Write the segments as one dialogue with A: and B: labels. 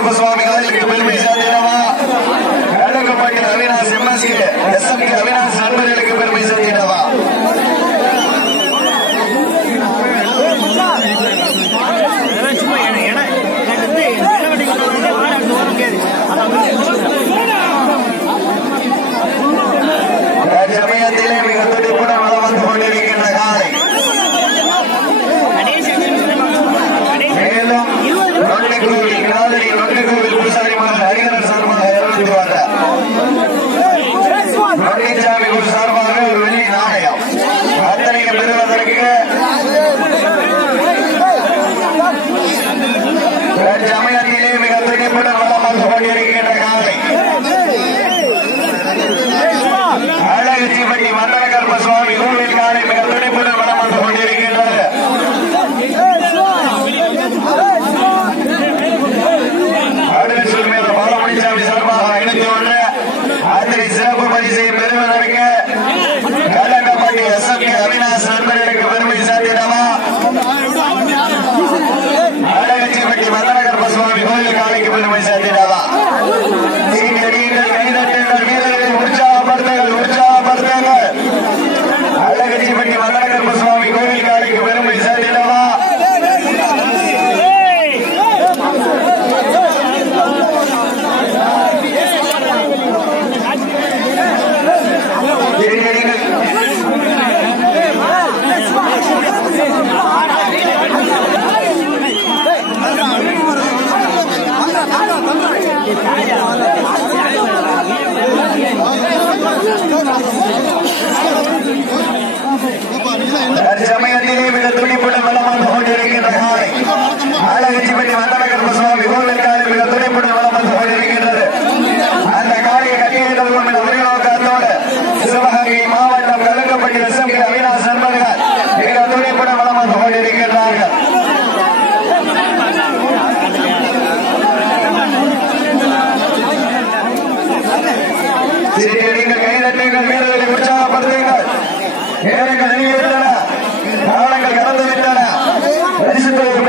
A: Ленин вызвал அத்தனையும் பெறுவதற்கு சமயத்திலே மிக திரைப்பட வளமாக கொண்டிருக்கின்ற காலை அழகு சிவடி மண்டல கர்ம சுவாமி கோவில் காலை மிக திரைப்பட வளமாக கொண்டிருக்கிறது Isabel.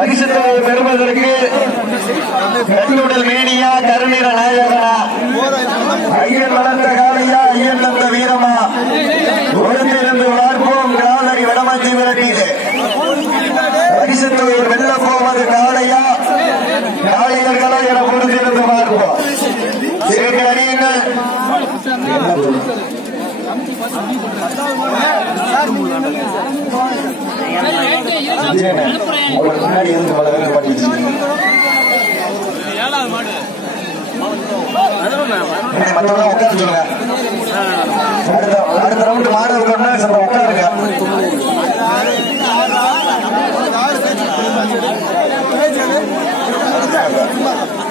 A: பரிசு தொகை பெறுவதற்கு பெண்ணுடல் மேனியா கருநிற நாயகனா. ஐயன் வளர்த்த காளையா ஐயன் தந்த வீரமா. ஒருங்கிருந்து பார்ப்போம் காலடி வடமஞ்சி விரட்டியது. பரிசு தொகை வெல்ல போவது காளையா காளையர்களா என பொறுத்திருந்து பார்ப்போம் சரி அறியுங்கள் உங்களுக்கு முன்னாடி இருந்து பல பண்ணிடுச்சு மற்றவங்க உட்கார சொல்லுங்க அடுத்த அடுத்த ரவுண்ட் மாடு இருக்கணும்னா சொல்ல உட்காருங்க இல்ல, ஒட்டு.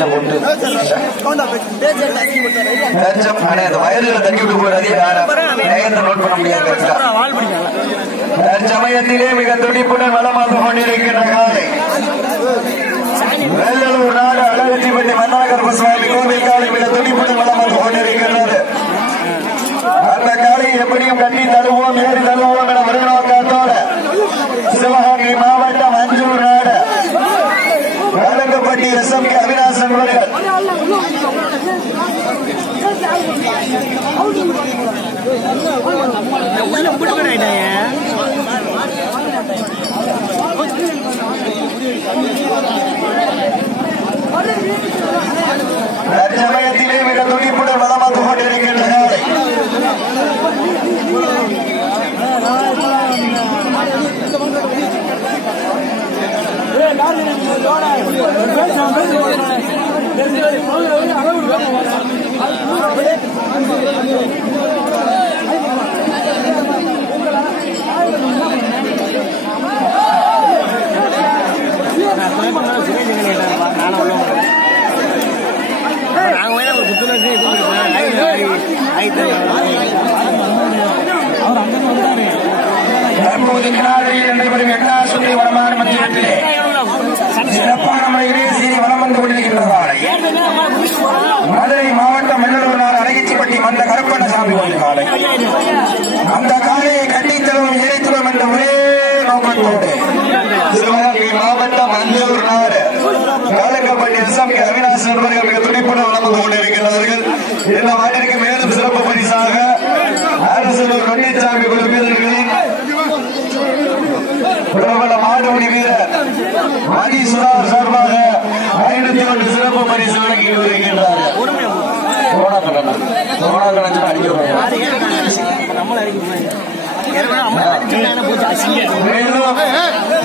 A: லட்சம். போட்டு. அந்த வயலுல தட்டி விட்டு போறாது நேரத்தை நோட் பண்ண முடியாது தற்சமயத்திலே மிக துடிப்புடன் வளமாக கொண்டிருக்கின்ற காலை. வெள்ளலூர் நாடு பண்ணி மன்னாகர்ப சுவாமி கோவில் காலை மிக துடிப்புடன் வளமாக கொண்டிருக்கிறது அந்த காலை எப்படியும் கட்டி தருவோம் ஏறி தற்போது கிணாரில் நடைபெறும் எட்டாம் சுற்றி வடமான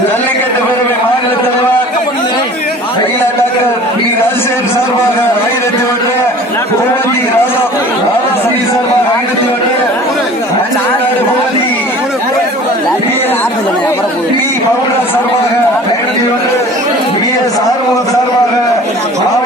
A: ನನಗೆ ತಮಗೆ ಮಾಡಿರುತ್ತಲ್ವ ಕರ್ನಾಟಕ ಈ ರಾಜಶೇಖರ್ ಸರ್ವ ಆಗಿರುತ್ತೆ ಒಟ್ಟೆ ಭೂಮತಿ ರಾಜ ರಾಧಾಶ್ರೀ ಸರ್ವ ಆಗಿರುತ್ತೆ ಒಟ್ಟೆ ಭೂಮತಿ ಪೌಡ ಸರ್ವಾಗ ಆಗಿರುತ್ತೆ ಒಟ್ಟೆ ಬಿ ಎಸ್ ಆರ್ವ ಸರ್ವಾಗ ಭಾವ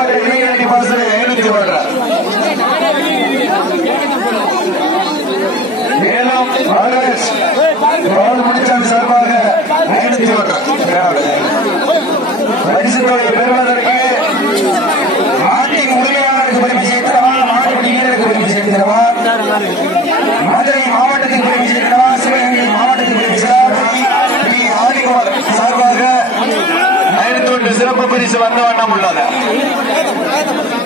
A: வந்த வண்ணம் உள்ளது.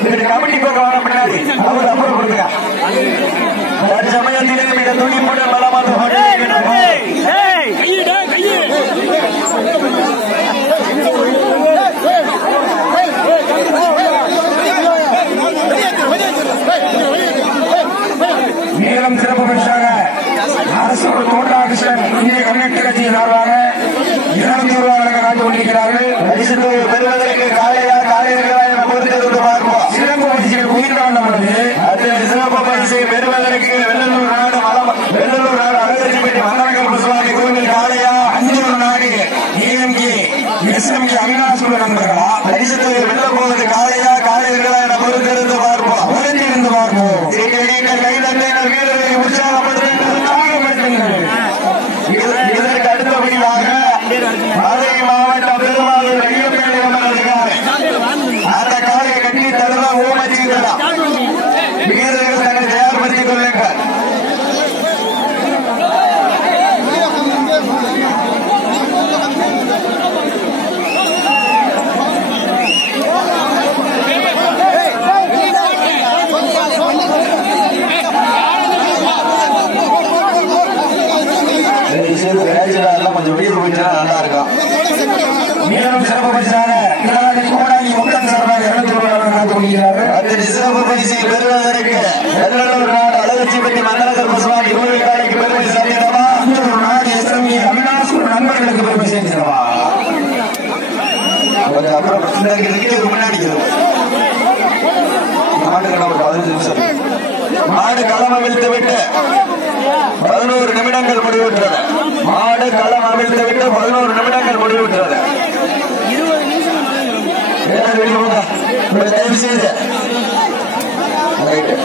A: இப்படி கமிட்டி பக்கம் வர பின்னாடி. அவர் அப்புறம் கொடுங்க தற்சமயத்திலே மிக துணிப்புடன் வெள்ளலூர் நாயுடு மலம் வெள்ளலூர் செஞ்சிடவா அதுக்கப்புறம் பிரச்சனைங்கிறதுக்கு முன்னாடி மாட்டுக்கு நம்ம பதினஞ்சு நிமிஷம். மாடு களம் அமிழ்த்து விட்டு பதினோரு நிமிடங்கள் முடிவுற்றது. மாடு களம் அமிழ்த்து விட்டு பதினோரு நிமிடங்கள் முடிவுற்றது. தயவு செய்து. ரைட்டு